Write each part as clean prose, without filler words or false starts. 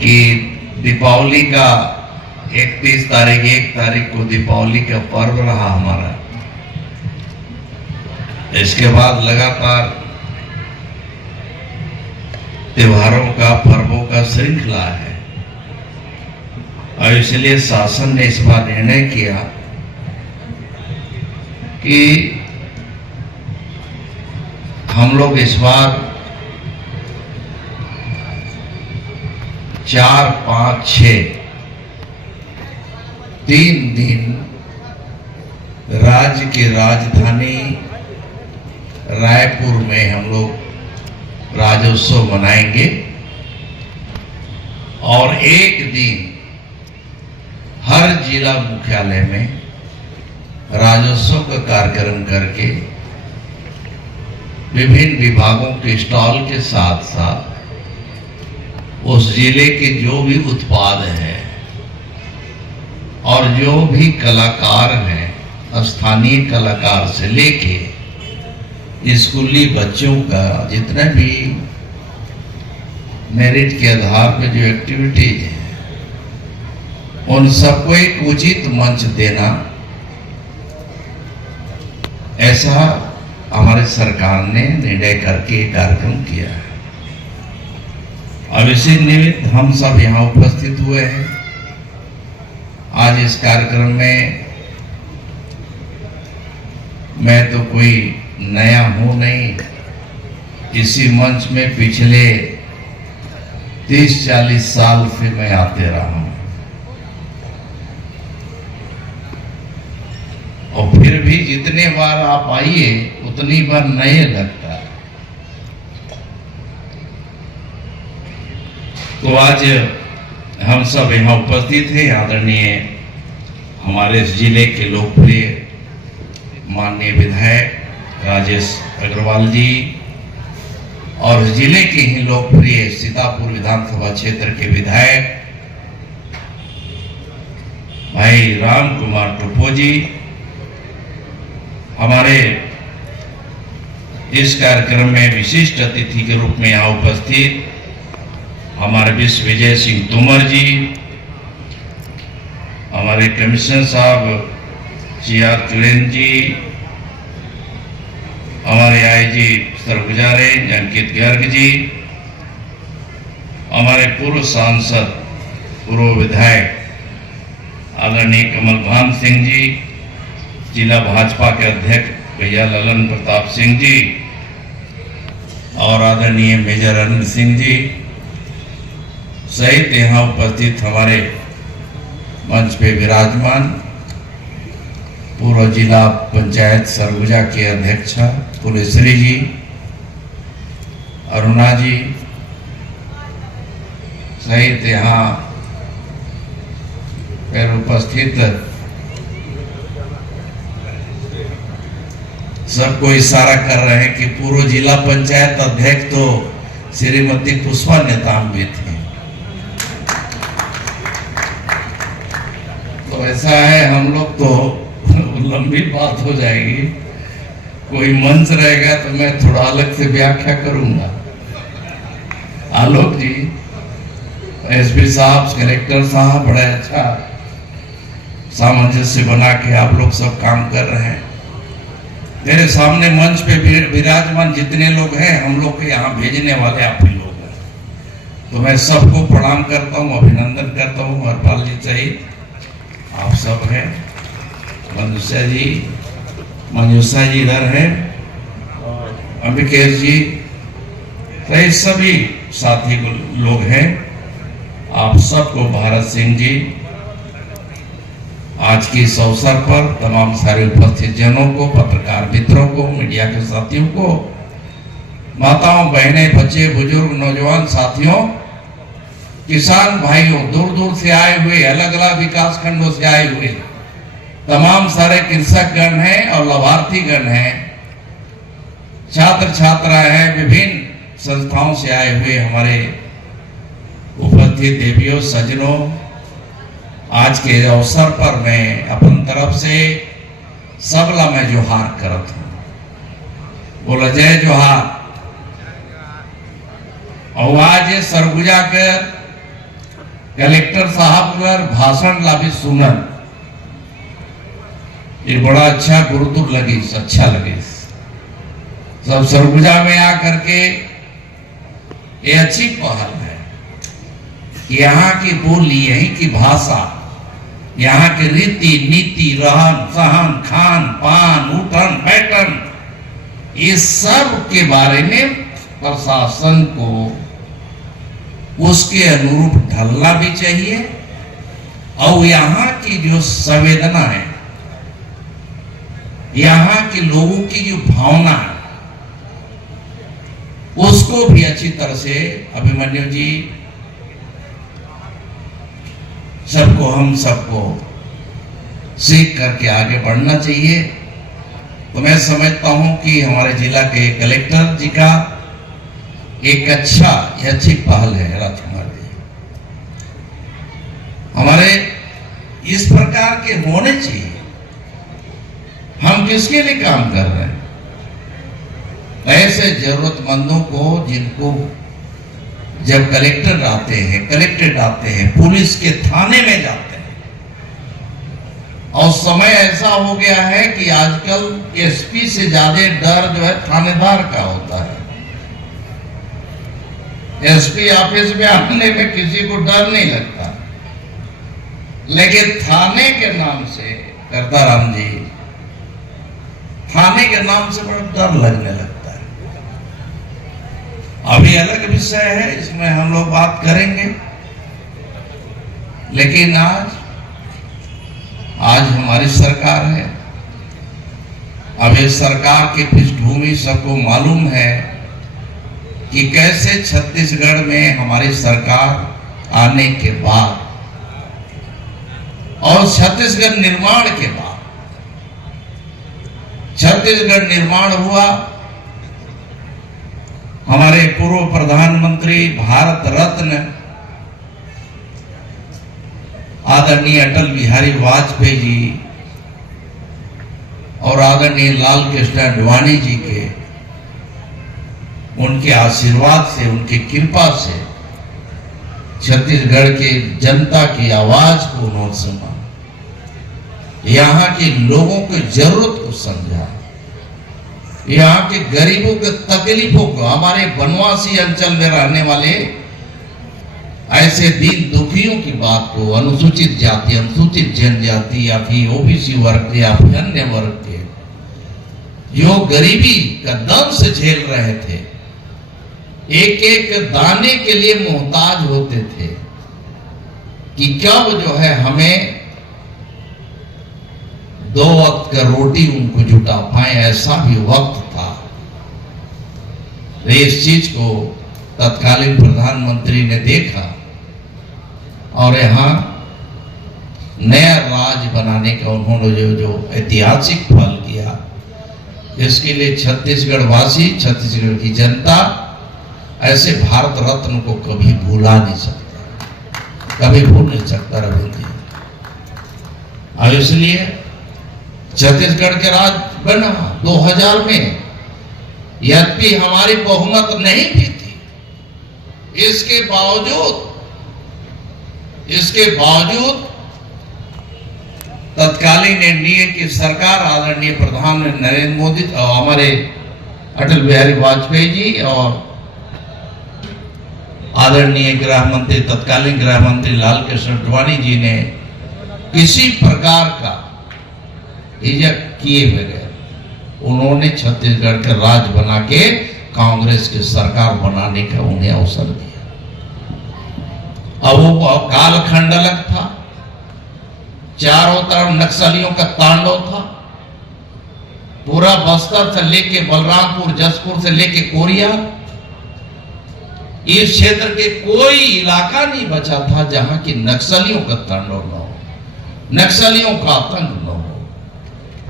कि दीपावली का 31 तारीख 1 तारीख को दीपावली का पर्व रहा हमारा। इसके बाद लगातार त्योहारों का पर्वों का श्रृंखला है और इसलिए शासन ने इस बार निर्णय किया कि हम लोग इस बार 4, 5, 6 3 दिन राज्य की राजधानी रायपुर में हम लोग राज्योत्सव मनाएंगे और एक दिन हर जिला मुख्यालय में राज्योत्सव का कार्यक्रम करके विभिन्न विभागों के स्टॉल के साथ साथ उस जिले के जो भी उत्पाद हैं और जो भी कलाकार हैं, स्थानीय कलाकार से लेके स्कूली बच्चों का जितना भी मेरिट के आधार पर जो एक्टिविटीज हैं उन सबको एक उचित मंच देना, ऐसा हमारे सरकार ने निर्णय करके कार्यक्रम किया है। और इसी निमित्त हम सब यहाँ उपस्थित हुए हैं। आज इस कार्यक्रम में मैं तो कोई नया हूं नहीं, इसी मंच में पिछले 30-40 साल से मैं आते रहा हूं और फिर भी जितने बार आप आइए उतनी बार नए लगता है। तो आज हम सब यहाँ उपस्थित हैं। आदरणीय हमारे जिले के लोकप्रिय माननीय विधायक राजेश अग्रवाल जी और जिले के ही लोकप्रिय सीतापुर विधानसभा क्षेत्र के विधायक भाई राम कुमार टोपो जी, हमारे इस कार्यक्रम में विशिष्ट अतिथि के रूप में यहाँ उपस्थित हमारे विजय सिंह तोमर जी, हमारे कमिश्नर साहब CR चुरेन जी, हमारे आईजी सरगुजा रेंज अंकित गर्ग जी, हमारे पूर्व सांसद पूर्व विधायक आदरणीय कमल भान सिंह जी, जिला भाजपा के अध्यक्ष भैया ललन प्रताप सिंह जी और आदरणीय मेजर अनिल सिंह जी सहित यहाँ उपस्थित हमारे मंच पे विराजमान पूर्व जिला पंचायत सरगुजा के अध्यक्षा पुलेश्वरी जी, अरुणा जी सहित यहाँ पर उपस्थित सबको इशारा कर रहे हैं कि पूर्व जिला पंचायत अध्यक्ष तो श्रीमती पुष्पा नेताम भी थी। तो ऐसा है, हम लोग तो लंबी बात हो जाएगी, कोई मंच रहेगा तो मैं थोड़ा अलग से व्याख्या करूंगा। आलोक जी, एसपी साहब, कलेक्टर साहब, बड़ा अच्छा सामंजस्य बना के आप लोग सब काम कर रहे हैं। मेरे सामने मंच पे विराजमान जितने लोग हैं, हम लोग के यहाँ भेजने वाले आप ही लोग हैं, तो मैं सबको प्रणाम करता हूँ, अभिनंदन करता हूँ। हरपाल जी सहित आप सब हैं, मंजूषा जी इधर है, अंबिकेश जी सहित सभी साथी लोग हैं। आप सबको भारत सिंह जी, आज के इस अवसर पर तमाम सारे उपस्थित जनों को, पत्रकार मित्रों को, मीडिया के साथियों को, माताओं, बहनें, बच्चे, बुजुर्ग, नौजवान साथियों, किसान भाइयों, दूर दूर से आए हुए, अलग अलग विकास खंडों से आए हुए तमाम सारे कृषक गण हैं और लाभार्थी गण हैं, छात्र छात्राएं हैं, विभिन्न संस्थाओं से आए हुए हमारे उपस्थित देवियों, सज्जनों, आज के अवसर पर मैं अपन तरफ से सबला मैं जोहार करत हूं। बोला जय जोहार। और आज सरगुजा के कलेक्टर साहब का भाषण ला भी सुनन ये बड़ा अच्छा गुरुदुर लगी, अच्छा लगे। सब सरगुजा में आकर के ये अच्छी पहल है। यहाँ की बोली, यहीं की भाषा, यहाँ की रीति नीति, रहन सहन, खान पान, उठन बैठन, ये सब के बारे में प्रशासन को उसके अनुरूप ढलना भी चाहिए। और यहाँ की जो संवेदना है, यहाँ के लोगों की जो भावना है, उसको भी अच्छी तरह से अभिमन्यु जी हम सबको सीख करके आगे बढ़ना चाहिए। तो मैं समझता हूं कि हमारे जिला के कलेक्टर जी का एक अच्छी पहल है राजकुमार जी। हमारे इस प्रकार के होने चाहिए। हम किसके लिए काम कर रहे हैं? ऐसे जरूरतमंदों को, जिनको जब कलेक्टर आते हैं, कलेक्टेड आते हैं, पुलिस के थाने में जाते हैं, और समय ऐसा हो गया है कि आजकल एसपी से ज्यादा डर जो है थानेदार का होता है। एसपी ऑफिस में आने में किसी को डर नहीं लगता, लेकिन थाने के नाम से, करताराम जी, थाने के नाम से बड़ा डर लगने लगता है। अभी अलग विषय है, इसमें हम लोग बात करेंगे। लेकिन आज हमारी सरकार है। अब इस सरकार की पृष्ठभूमि सबको मालूम है कि कैसे छत्तीसगढ़ में हमारी सरकार आने के बाद और छत्तीसगढ़ निर्माण के बाद, छत्तीसगढ़ निर्माण हुआ। हमारे पूर्व प्रधानमंत्री, भारत रत्न आदरणीय अटल बिहारी वाजपेयी जी और आदरणीय लाल कृष्ण आडवाणी जी के, उनके आशीर्वाद से, उनकी कृपा से छत्तीसगढ़ के जनता की आवाज को उन्होंने सुना, यहाँ के लोगों की जरूरत को समझा, यहाँ के गरीबों के तकलीफों को, हमारे वनवासी अंचल में रहने वाले ऐसे दीन दुखियों की बात को, अनुसूचित जाति, अनुसूचित जनजाति या फिर ओबीसी वर्ग या फिर अन्य वर्ग के जो गरीबी का दंश झेल रहे थे, एक एक दाने के लिए मोहताज होते थे कि कब जो है हमें 2 वक्त का रोटी उनको जुटा पाए, ऐसा भी वक्त था। इस चीज को तत्कालीन प्रधानमंत्री ने देखा और यहाँ नया राज बनाने का उन्होंने जो ऐतिहासिक पहल किया, इसके लिए छत्तीसगढ़ वासी, छत्तीसगढ़ की जनता ऐसे भारत रत्न को कभी भूला नहीं सकता, कभी भूल नहीं सकता रविंद्र जी। और इसलिए छत्तीसगढ़ के राज बना 2000 में, यद्यपि हमारी बहुमत नहीं भी थी, इसके बावजूद तत्कालीन एनडीए की सरकार, आदरणीय प्रधानमंत्री नरेंद्र मोदी और हमारे अटल बिहारी वाजपेयी जी और आदरणीय गृह मंत्री, तत्कालीन गृह मंत्री लाल कृष्ण आडवाणी जी ने किसी प्रकार का इजक किए बगैर उन्होंने छत्तीसगढ़ का राज बना के कांग्रेस की सरकार बनाने का उन्हें अवसर दिया। अब वो कालखंड अलग था, चारों तरफ नक्सलियों का तांडव था, पूरा बस्तर से लेके बलरामपुर, जसपुर से लेके कोरिया, इस क्षेत्र के कोई इलाका नहीं बचा था जहां की नक्सलियों का तांडव न हो, नक्सलियों का आतंक न हो।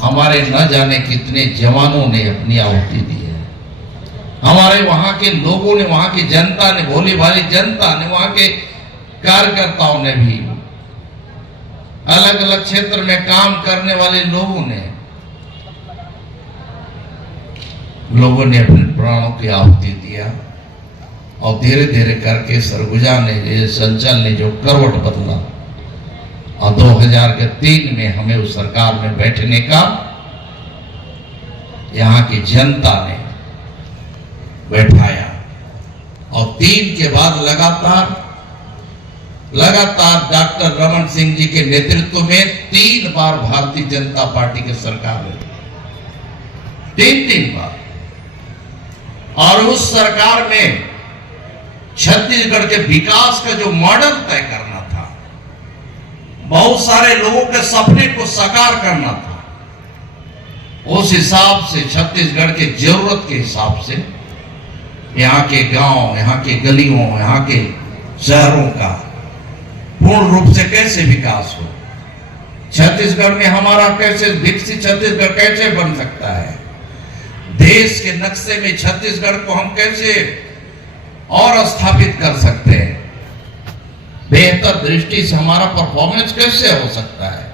हमारे न जाने कितने जवानों ने अपनी आहुति दी है, हमारे वहां के लोगों ने, वहां की जनता ने, भोली भाली जनता ने, वहां के कार्यकर्ताओं ने भी, अलग अलग क्षेत्र में काम करने वाले लोगों ने अपने प्राणों की आहुति दिया। और धीरे धीरे करके सरगुजा ने, ये संचल ने जो करवट बदला और 2003 में हमें उस सरकार में बैठने का यहाँ की जनता ने बैठाया। और 3 के बाद लगातार डॉक्टर रमन सिंह जी के नेतृत्व में 3 बार भारतीय जनता पार्टी की सरकार रही, 3 बार। और उस सरकार में छत्तीसगढ़ के विकास का जो मॉडल तय करना था, बहुत सारे लोगों के सपने को साकार करना था, उस हिसाब से छत्तीसगढ़ के जरूरत के हिसाब से यहाँ के गांव, यहाँ के गलियों, यहाँ के शहरों का पूर्ण रूप से कैसे विकास हो, छत्तीसगढ़ में हमारा कैसे विकसित छत्तीसगढ़ कैसे बन सकता है, देश के नक्शे में छत्तीसगढ़ को हम कैसे और स्थापित कर सकते हैं, बेहतर दृष्टि से हमारा परफॉर्मेंस कैसे हो सकता है,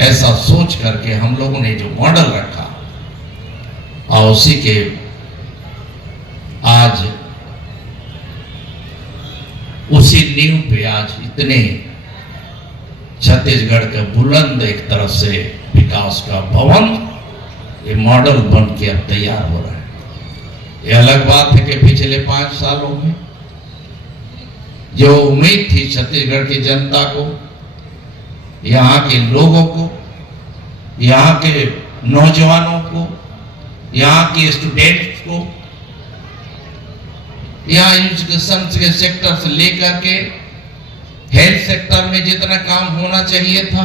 ऐसा सोच करके हम लोगों ने जो मॉडल रखा और उसी के आज उसी नींव पे आज इतने छत्तीसगढ़ का बुलंद एक तरफ से विकास का भवन, ये मॉडल बन के अब तैयार हो रहा है। ये अलग बात है कि पिछले 5 सालों में जो उम्मीद थी छत्तीसगढ़ की जनता को, यहाँ के लोगों को, यहाँ के नौजवानों को, यहाँ के स्टूडेंट्स को, यहाँ एजुकेशन के सेक्टर से लेकर के हेल्थ सेक्टर में जितना काम होना चाहिए था,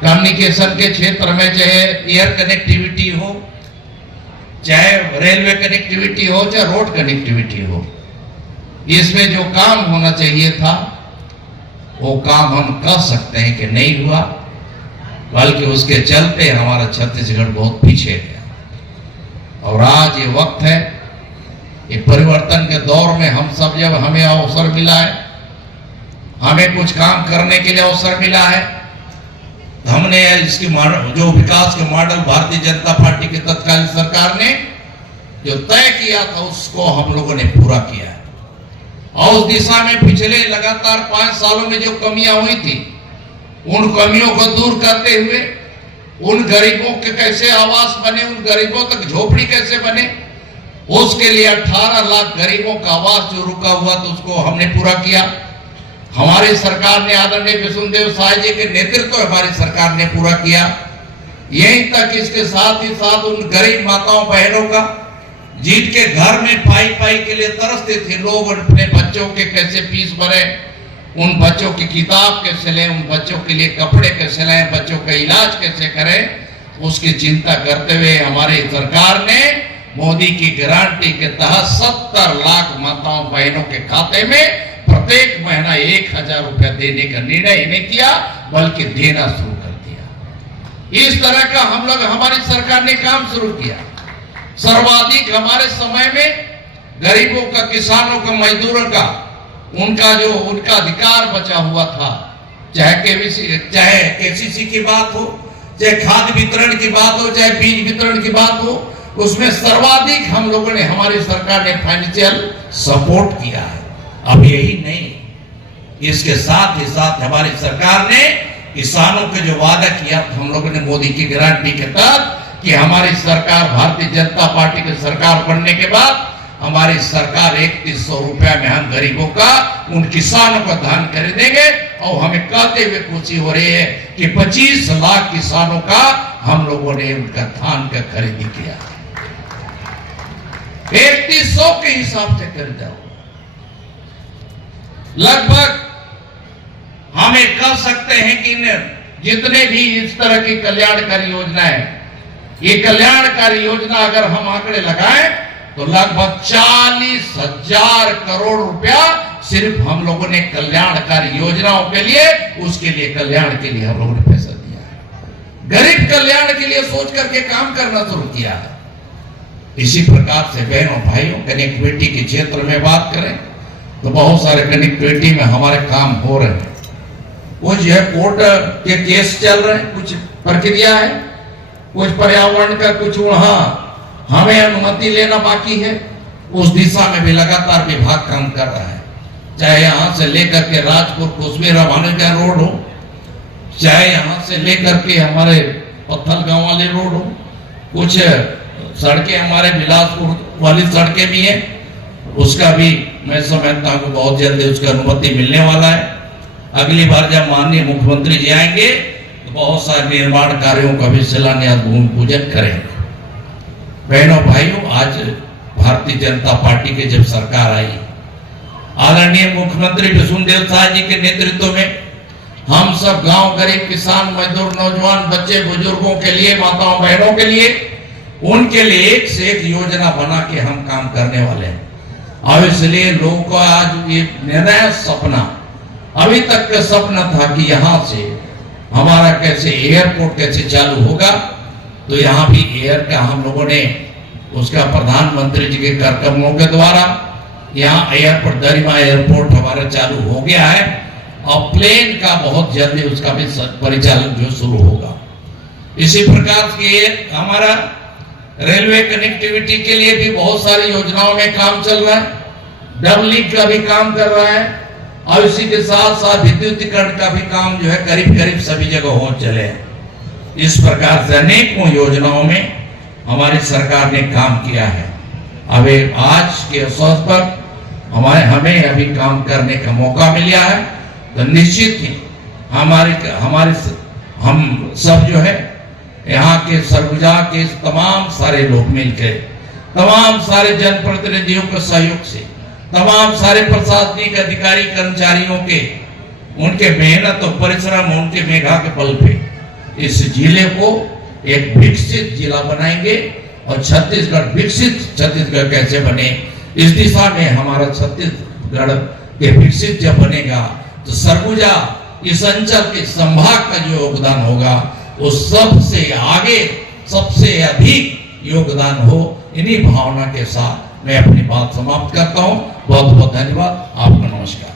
कम्युनिकेशन के क्षेत्र में चाहे एयर कनेक्टिविटी हो, चाहे रेलवे कनेक्टिविटी हो, चाहे रोड कनेक्टिविटी हो, इसमें जो काम होना चाहिए था वो काम हम कह सकते हैं कि नहीं हुआ, बल्कि उसके चलते हमारा छत्तीसगढ़ बहुत पीछे गया। और आज ये वक्त है, ये परिवर्तन के दौर में हम सब जब हमें अवसर मिला है, हमें कुछ काम करने के लिए अवसर मिला है, तो हमने इसकी जो विकास के मॉडल भारतीय जनता पार्टी की तत्कालीन सरकार ने जो तय किया था उसको हम लोगों ने पूरा किया है। और उस दिशा में पिछले लगातार 5 सालों में जो कमियां हुई थी, उन कमियों को दूर करते हुए उन गरीबों के कैसे आवास बने, उन गरीबों तक झोपड़ी कैसे बने, उसके लिए 18 लाख गरीबों का आवास जो रुका हुआ था उसको हमने पूरा किया। हमारी सरकार ने आदरणीय विष्णुदेव साय जी के नेतृत्व में हमारी सरकार ने पूरा किया। यहीं तक इसके साथ ही साथ उन गरीब माताओं बहनों का जिनके घर में पाई के लिए तरसते थे लोग, अपने बच्चों के कैसे फीस भरे, उन बच्चों की किताब कैसे लें, उन बच्चों के लिए कपड़े कैसे लें, बच्चों का इलाज कैसे करें, उसकी चिंता करते हुए हमारी सरकार ने मोदी की गारंटी के तहत 70 लाख माताओं बहनों के खाते में प्रत्येक महीना 1000 रुपया देने का निर्णय ही नहीं किया, बल्कि देना शुरू कर दिया। इस तरह का हम लोग, हमारी सरकार ने काम शुरू किया। सर्वाधिक हमारे समय में गरीबों का, किसानों का, मजदूरों का, उनका अधिकार बचा हुआ था, चाहे केसीसी की बात हो, चाहे खाद्य वितरण की बात हो, चाहे बीज वितरण की बात हो, उसमें सर्वाधिक हम लोगों ने, हमारी सरकार ने फाइनेंशियल सपोर्ट किया है। अब यही नहीं, इसके साथ ही साथ हमारी सरकार ने किसानों के जो वादा किया हम लोगों ने मोदी की गारंटी के तहत कि हमारी सरकार, भारतीय जनता पार्टी की सरकार बनने के बाद हमारी सरकार 3100 रुपया में हम गरीबों का, उन किसानों का धान खरीदेंगे। और हमें कहते हुए खुशी हो रही है कि 25 लाख किसानों का हम लोगों ने उनका धान का खरीदी किया, 3100 के हिसाब से खरीदा। लगभग हमें कह सकते हैं कि जितने भी इस तरह की कल्याणकारी योजनाएं, ये कल्याणकारी योजना अगर हम आंकड़े लगाएं तो लगभग 40,000 करोड़ रुपया सिर्फ हम लोगों ने कल्याणकारी योजनाओं के लिए, उसके लिए कल्याण के लिए हम लोगों ने पैसा दिया है। गरीब कल्याण के लिए सोच करके काम करना शुरू किया है। इसी प्रकार से बहनों भाइयों, कनेक्टिविटी के क्षेत्र में बात करें तो बहुत सारे कनेक्टिविटी में हमारे काम हो रहे हैं। कुछ है कोर्ट के केस चल रहे हैं, कुछ प्रक्रिया है, कुछ पर्यावरण का, कुछ वहां हमें अनुमति लेना बाकी है, उस दिशा में भी लगातार विभाग काम कर रहा है। चाहे यहाँ से लेकर के राजपुर कुशमेरा भानुका रोड हो, चाहे यहाँ से लेकर के हमारे पत्थल गांव वाले रोड हो, कुछ सड़कें हमारे बिलासपुर वाली सड़कें भी हैं, उसका भी मैं समझता हूँ बहुत जल्दी उसका अनुमति मिलने वाला है। अगली बार जब माननीय मुख्यमंत्री जी आएंगे तो बहुत सारे निर्माण कार्यों का भी शिलान्यास भूमि पूजन करेंगे। बहनों भाइयों, आज भारतीय जनता पार्टी के जब सरकार आई, आदरणीय मुख्यमंत्री विष्णुदेव साय जी के नेतृत्व में हम सब गांव, गरीब, किसान, मजदूर, नौजवान, बच्चे, बुजुर्गों के लिए, माताओं बहनों के लिए, उनके लिए एक से एक योजना बना के हम काम करने वाले हैं। और इसलिए लोगों को आज ये नया सपना, अभी तक का सपना था कि यहाँ से हमारा कैसे एयरपोर्ट कैसे चालू होगा, तो यहाँ भी एयर का हम लोगों ने उसका प्रधानमंत्री जी के कार्यक्रमों के द्वारा यहाँ एयरपोर्ट, दरिमा एयरपोर्ट हमारा चालू हो गया है और प्लेन का बहुत जल्दी उसका भी परिचालन जो शुरू होगा। इसी प्रकार से हमारा रेलवे कनेक्टिविटी के लिए भी बहुत सारी योजनाओं में काम चल रहा है, डबल लिंक का भी काम कर रहा है और इसी के साथ साथ विद्युतीकरण का भी काम जो है करीब करीब सभी जगह हो चले हैं। इस प्रकार से अनेकों योजनाओं में हमारी सरकार ने काम किया है। अब आज के अवसर पर हमें अभी काम करने का मौका मिला है, तो निश्चित ही हम सब जो है यहाँ के सरगुजा के तमाम सारे लोग मिलकर, तमाम सारे जनप्रतिनिधियों के सहयोग से, तमाम सारे प्रशासनिक अधिकारी कर्मचारियों के उनके मेहनत और परिश्रम, उनके मेघा के बल पे इस जिले को एक विकसित जिला बनाएंगे और छत्तीसगढ़ विकसित छत्तीसगढ़ कैसे बने, इस दिशा में हमारा छत्तीसगढ़ के विकसित जब बनेगा तो सरगुजा इस अंचल के संभाग का जो योगदान होगा वो सबसे आगे, सबसे अधिक योगदान हो। इन्हीं भावना के साथ मैं अपनी बात समाप्त करता हूं। बहुत बहुत धन्यवाद। आपका नमस्कार।